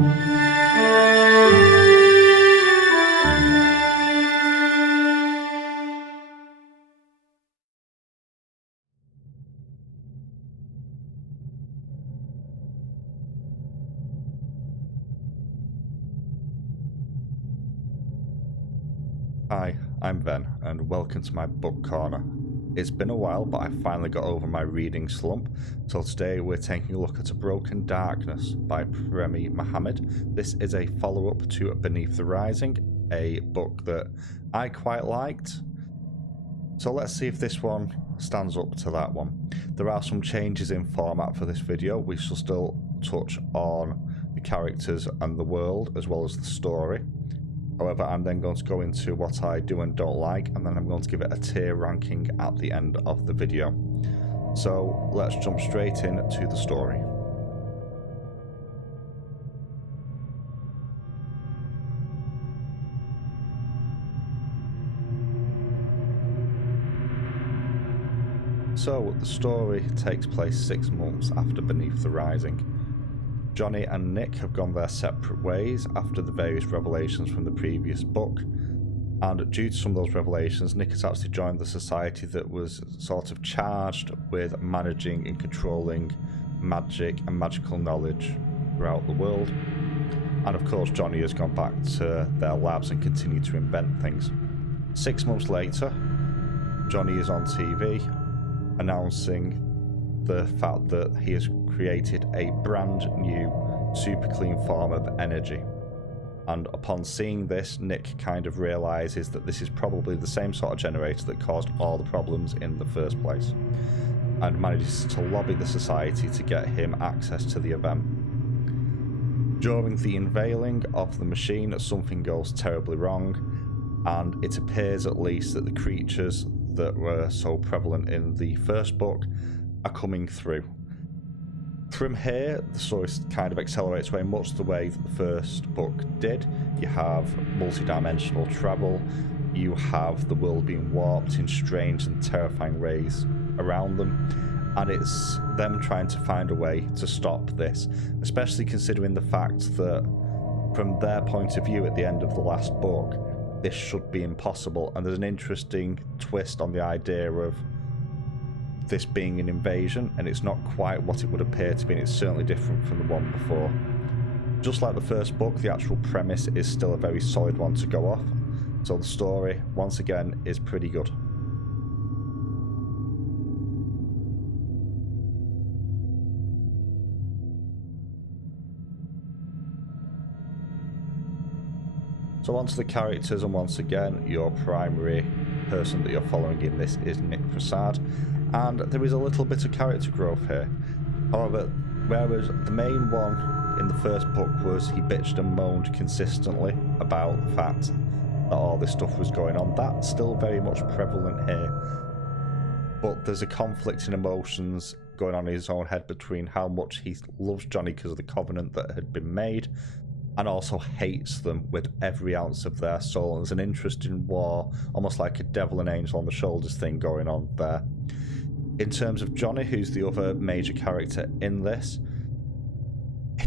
Hi, I'm Ben, and welcome to my book corner. It's been a while, but I finally got over my reading slump, so today we're taking a look at A Broken Darkness by Premee Mohammed. This is a follow-up to Beneath the Rising, a book that I quite liked. So let's see if this one stands up to that one. There are some changes in format for this video. We shall still touch on the characters and the world, as well as the story. However, I'm then going to go into what I do and don't like, and then I'm going to give it a tier ranking at the end of the video. So let's jump straight into the story. So the story takes place 6 months after Beneath the Rising. Johnny and Nick have gone their separate ways after the various revelations from the previous book, and due to some of those revelations, Nick has actually joined the society that was sort of charged with managing and controlling magic and magical knowledge throughout the world. And of course, Johnny has gone back to their labs and continued to invent things. 6 months later, Johnny is on TV announcing the fact that he has created a brand new super clean form of energy. And upon seeing this, Nick kind of realizes that this is probably the same sort of generator that caused all the problems in the first place, and manages to lobby the society to get him access to the event. During the unveiling of the machine, something goes terribly wrong, and it appears at least that the creatures that were so prevalent in the first book are coming through. From here, the story kind of accelerates very much the way that the first book did. You have multi-dimensional travel, you have the world being warped in strange and terrifying ways around them, and it's them trying to find a way to stop this, especially considering the fact that from their point of view at the end of the last book, this should be impossible, and there's an interesting twist on the idea of this being an invasion, and it's not quite what it would appear to be, and it's certainly different from the one before. Just like the first book, the actual premise is still a very solid one to go off, so the story, once again, is pretty good. So onto the characters, and once again, your primary person that you're following in this is Nick Prasad, and there is a little bit of character growth here. However, whereas the main one in the first book was he bitched and moaned consistently about the fact that all this stuff was going on, that's still very much prevalent here. But there's a conflict in emotions going on in his own head between how much he loves Johnny because of the covenant that had been made, and also hates them with every ounce of their soul. And there's an interesting war, almost like a devil and angel on the shoulders thing going on there. In terms of Johnny, who's the other major character in this,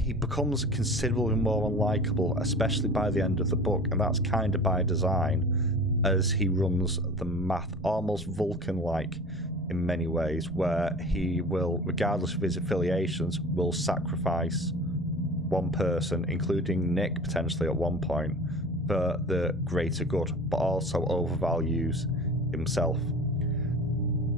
he becomes considerably more unlikable, especially by the end of the book, and that's kind of by design, as he runs the math, almost Vulcan-like in many ways, where he will, regardless of his affiliations, will sacrifice one person, including Nick potentially at one point, for the greater good, but also overvalues himself.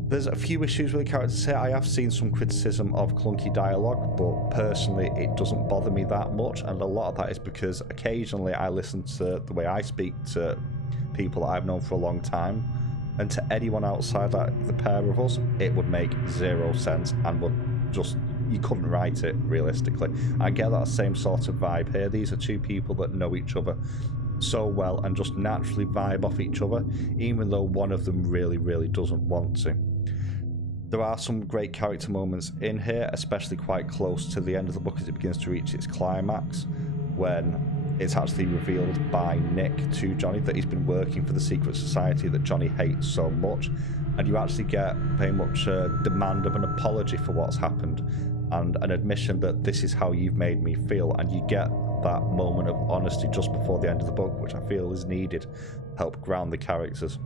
There's a few issues with the characters here. I have seen some criticism of clunky dialogue, but personally it doesn't bother me that much, and a lot of that is because occasionally I listen to the way I speak to people that I've known for a long time, and to anyone outside like the pair of us, it would make zero sense and would just, you couldn't write it realistically. I get that same sort of vibe here. These are two people that know each other so well and just naturally vibe off each other, even though one of them really doesn't want to. There are some great character moments in here, especially quite close to the end of the book as it begins to reach its climax, when it's actually revealed by Nick to Johnny that he's been working for the secret society that Johnny hates so much, and you actually get very much a demand of an apology for what's happened and an admission that this is how you've made me feel, and you get that moment of honesty just before the end of the book, which I feel is needed to help ground the characters.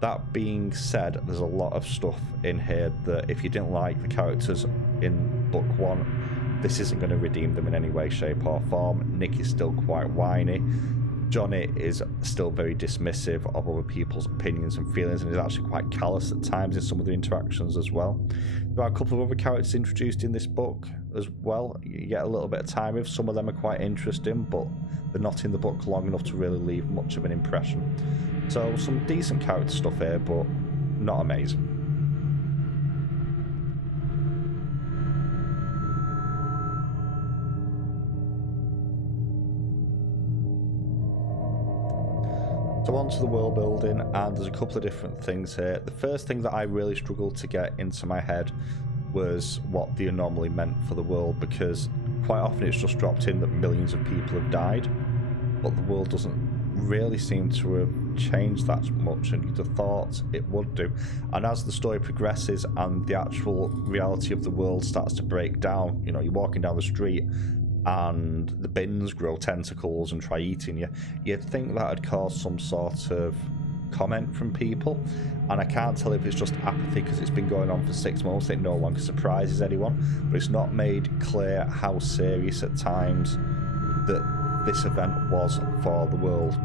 That being said, there's a lot of stuff in here that if you didn't like the characters in book one, this isn't going to redeem them in any way, shape or form. Nick is still quite whiny. Johnny is still very dismissive of other people's opinions and feelings, and is actually quite callous at times in some of the interactions as well. There are a couple of other characters introduced in this book as well. You get a little bit of time with. Some of them are quite interesting, but they're not in the book long enough to really leave much of an impression. So some decent character stuff here, but not amazing. So on to the world building, and there's a couple of different things here. The first thing that I really struggled to get into my head was what the anomaly meant for the world, because quite often it's just dropped in that millions of people have died, but the world doesn't really seem to have changed that much, and you'd have thought it would do. And as the story progresses and the actual reality of the world starts to break down, you know, you're walking down the street and the bins grow tentacles and try eating you, you'd think that would cause some sort of comment from people. And I can't tell if it's just apathy because it's been going on for 6 months, it no longer surprises anyone, but it's not made clear how serious at times that this event was for the world.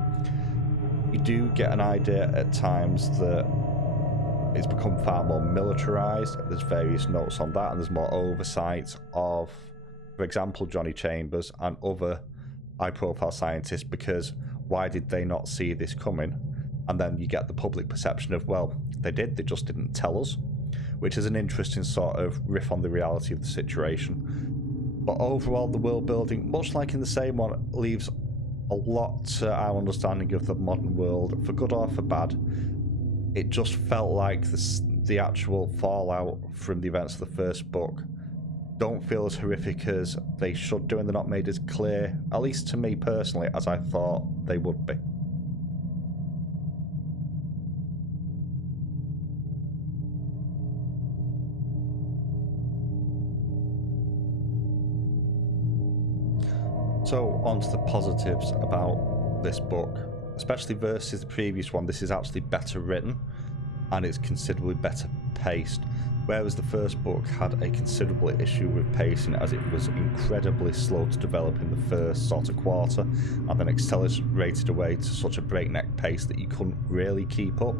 You do get an idea at times that it's become far more militarized. There's various notes on that, and there's more oversight of, for example, Johnny Chambers and other high-profile scientists, because why did they not see this coming? And then you get the public perception of, well, they did, they just didn't tell us, which is an interesting sort of riff on the reality of the situation. But overall, the world building, much like in the same one, leaves a lot to our understanding of the modern world, for good or for bad. It just felt like the actual fallout from the events of the first book don't feel as horrific as they should do, and they're not made as clear, at least to me personally, as I thought they would be. So on to the positives about this book, especially versus the previous one. This is actually better written and it's considerably better paced, whereas the first book had a considerable issue with pacing, as it was incredibly slow to develop in the first sort of quarter and then accelerated away to such a breakneck pace that you couldn't really keep up.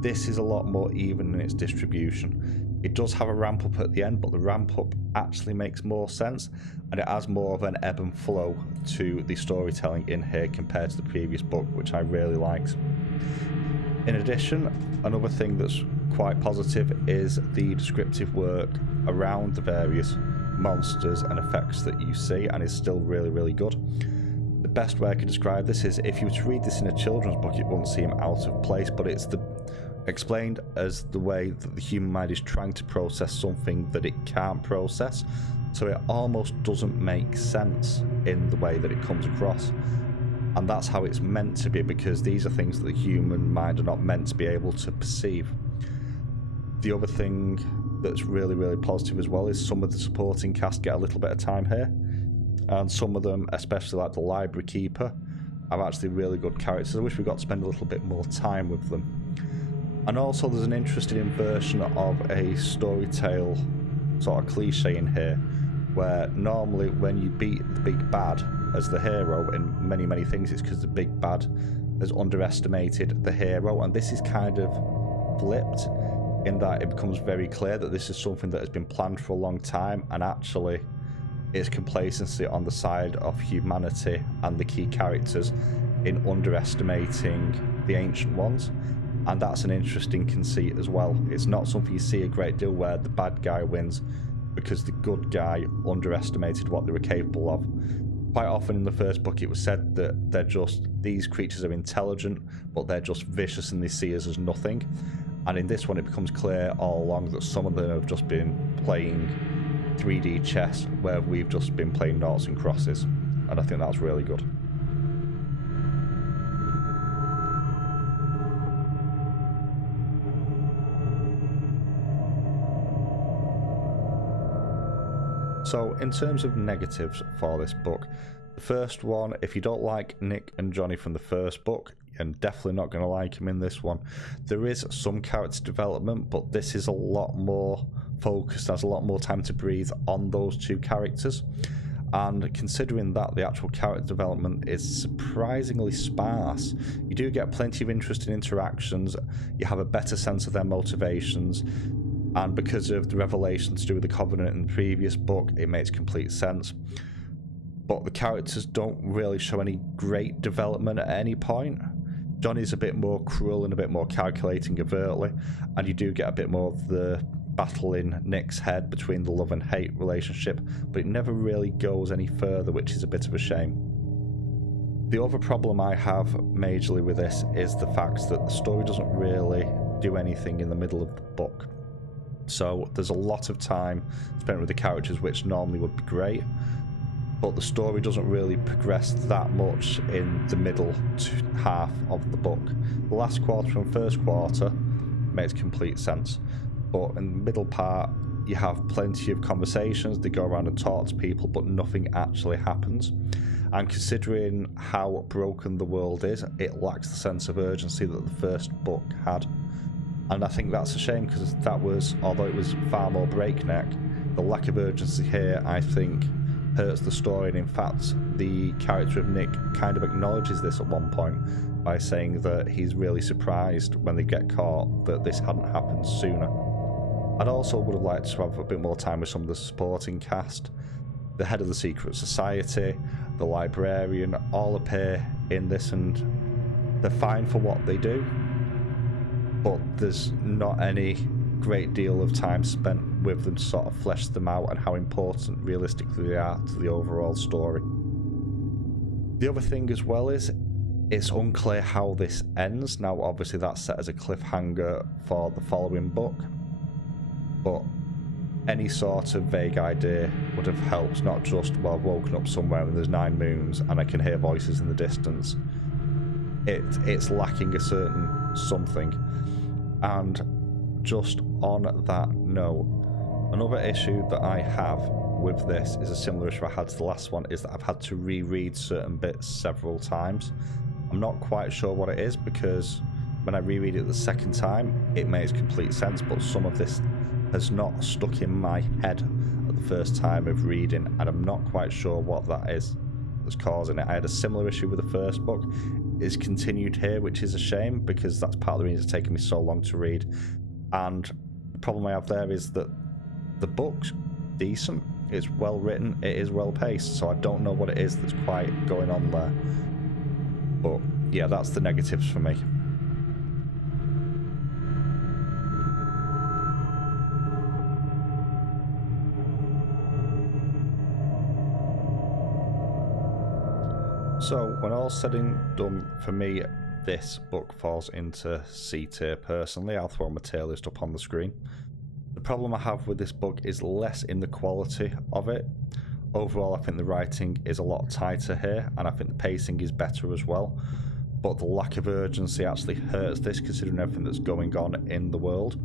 This is a lot more even in its distribution. It does have a ramp up at the end, but the ramp up actually makes more sense, and it has more of an ebb and flow to the storytelling in here compared to the previous book, which I really liked. In addition, another thing that's quite positive is the descriptive work around the various monsters and effects that you see, and is still really, really good. The best way I could describe this is, if you were to read this in a children's book, it wouldn't seem out of place, but it's explained as the way that the human mind is trying to process something that it can't process, so it almost doesn't make sense in the way that it comes across. And that's how it's meant to be, because these are things that the human mind are not meant to be able to perceive. The other thing that's really, really positive as well is some of the supporting cast get a little bit of time here, and some of them, especially like the library keeper, are actually really good characters. I wish we got to spend a little bit more time with them. And also there's an interesting inversion of a story tale sort of cliche in here, where normally when you beat the big bad as the hero in many, many things, it's because the big bad has underestimated the hero, and this is kind of flipped in that it becomes very clear that this is something that has been planned for a long time, and actually it's complacency on the side of humanity and the key characters in underestimating the Ancient Ones. And that's an interesting conceit as well. It's not something you see a great deal, where the bad guy wins because the good guy underestimated what they were capable of. Quite often in the first book it was said that these creatures are intelligent, but they're just vicious and they see us as nothing. And in this one it becomes clear all along that some of them have just been playing 3D chess, where we've just been playing noughts and crosses. And I think that's really good. So in terms of negatives for this book, The first one, if you don't like Nick and Johnny from the first book, you're definitely not going to like him in this one. There is some character development, but this is a lot more focused, has a lot more time to breathe on those two characters. And considering that the actual character development is surprisingly sparse, you do get plenty of interesting interactions, you have a better sense of their motivations, and because of the revelation to do with the Covenant in the previous book, it makes complete sense. But the characters don't really show any great development at any point. Johnny's a bit more cruel and a bit more calculating overtly, and you do get a bit more of the battle in Nick's head between the love and hate relationship, but it never really goes any further, which is a bit of a shame. The other problem I have majorly with this is the fact that the story doesn't really do anything in the middle of the book. So there's a lot of time spent with the characters, which normally would be great, but the story doesn't really progress that much in the middle half of the book. The last quarter and first quarter makes complete sense, but in the middle part you have plenty of conversations, they go around and talk to people, but nothing actually happens. And considering how broken the world is, it lacks the sense of urgency that the first book had. And I think that's a shame, because that was, although it was far more breakneck, the lack of urgency here, I think, hurts the story. And in fact, the character of Nick kind of acknowledges this at one point by saying that he's really surprised when they get caught that this hadn't happened sooner. I'd also would have liked to have a bit more time with some of the supporting cast. The head of the Secret Society, the librarian, all appear in this, and they're fine for what they do, but there's not any great deal of time spent with them to sort of flesh them out and how important realistically they are to the overall story. The other thing as well is it's unclear how this ends. Now obviously that's set as a cliffhanger for the following book, but any sort of vague idea would have helped, not just, well, I've woken up somewhere and there's 9 moons and I can hear voices in the distance. It's lacking a certain something. And just on that note, another issue that I have with this is a similar issue I had to the last one, is that I've had to reread certain bits several times. I'm not quite sure what it is, because when I reread it the second time, it makes complete sense, but some of this has not stuck in my head at the first time of reading, and I'm not quite sure what that is that's causing it. I had a similar issue with the first book. It's continued here, which is a shame, because that's part of the reason it's taken me so long to read. And the problem I have there is that the book's decent, it's well written, it is well paced, so I don't know what it is that's quite going on there. But yeah, that's the negatives for me. So when all's said and done, for me, this book falls into C tier personally. I'll throw my tier list up on the screen. The problem I have with this book is less in the quality of it. Overall, I think the writing is a lot tighter here, and I think the pacing is better as well. But the lack of urgency actually hurts this, considering everything that's going on in the world,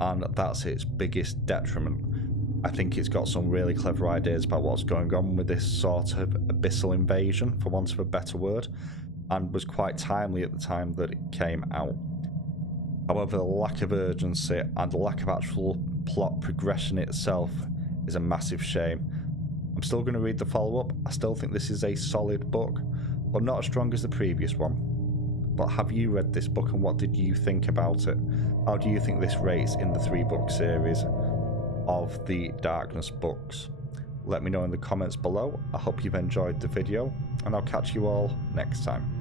and that's its biggest detriment. I think it's got some really clever ideas about what's going on with this sort of abyssal invasion, for want of a better word, and was quite timely at the time that it came out. However, the lack of urgency and the lack of actual plot progression itself is a massive shame. I'm still going to read the follow-up. I still think this is a solid book, but not as strong as the previous one. But have you read this book, and what did you think about it? How do you think this rates in the 3-book series of the Darkness books? Let me know in the comments below. I hope you've enjoyed the video, and I'll catch you all next time.